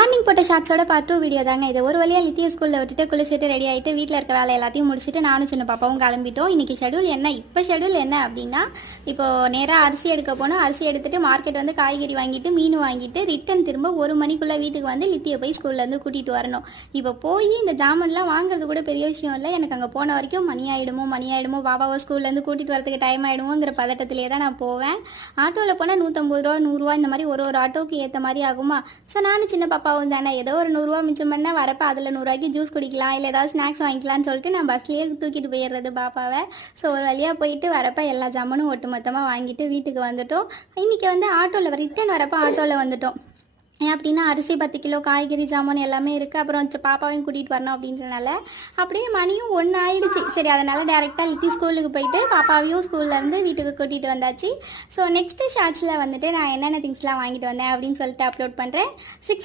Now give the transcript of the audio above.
Morning போட்ட ஷார்ட்ஸோட part 2 video தாங்க இது. ஒரு வழியாக லித்திய ஸ்கூலில் விட்டுட்டு குளிச்சுட்டு ரெடி ஆகிட்டு வீட்டில் இருக்க வேலை எல்லாத்தையும் முடிச்சுட்டு நானும் சின்ன பாப்பாவும் கிளம்பிட்டோம். இன்றைக்கி ஷெடியூல் என்ன, இப்போ ஷெடியூல் என்ன அப்படின்னா, இப்போது நேராக அரிசி எடுக்க போனோம். அரிசி எடுத்துகிட்டு மார்க்கெட் வந்து காய்கறி வாங்கிட்டு மீன் வாங்கிட்டு ரிட்டன் திரும்ப 1 மணிக்குள்ளே வீட்டுக்கு வந்து லித்தியை போய் ஸ்கூல்லேருந்து கூட்டிகிட்டு வரணும். இப்போ போய் இந்த ஜாமான்லாம் வாங்குறது கூட பெரிய விஷயம் இல்லை. எனக்கு அங்கே போன வரைக்கும் மணி ஆகிடுமோ பாபாவை ஸ்கூல்லேருந்து கூட்டிகிட்டு வரதுக்கு டைம் ஆகிடுமோங்கிற பதட்டத்திலே தான் நான் போவேன். ஆட்டோவில் போனால் 150 ரூபா 100 ரூபா இந்த மாதிரி ஒரு ஆட்டோவுக்கு ஏற்ற மாதிரி ஆகுமா. ஸோ நானும் சின்ன பாப்பாவும் தானே, ஏதோ ஒரு 100 ரூபா மிச்சம் பண்ணால் வரப்போ அதில் 100 ரூபாய்க்கு ஜூஸ் குடிக்கலாம், இல்லை ஏதாவது ஸ்நாக்ஸ் வாங்கிக்கலாம்னு சொல்லிட்டு நான் பஸ்லேயே தூக்கிட்டு போயிடுறது பாப்பாவை. ஸோ ஒரு வழியாக போயிட்டு வரப்போ எல்லா ஜாமானும் ஒட்டு மொத்தமாக வாங்கிட்டு வீட்டுக்கு வந்துட்டோம். இன்றைக்கி வந்து ஆட்டோவில் ரிட்டன் வரப்போ ஆட்டோவில் வந்துட்டோம். ஏன் அப்படின்னா அரிசி 10 கிலோ காய்கறி ஜாமான் எல்லாமே இருக்குது. அப்புறம் பாப்பாவையும் கூட்டிகிட்டு வரணும் அப்படின்றனால அப்படியே மணியும் 1 ஆயிடுச்சு. சரி, அதனால் டேரெக்டாக லித்தி ஸ்கூலுக்கு போயிட்டு பாப்பாவையும் ஸ்கூல்லேருந்து வீட்டுக்கு கூட்டிகிட்டு வந்தாச்சு. ஸோ நெக்ஸ்ட்டு ஷார்ட்ஸில் வந்துட்டு நான் என்னென்ன திங்ஸ்லாம் வாங்கிட்டு வந்தேன் அப்படின்னு சொல்லிட்டு அப்லோட் பண்ணுறேன். 6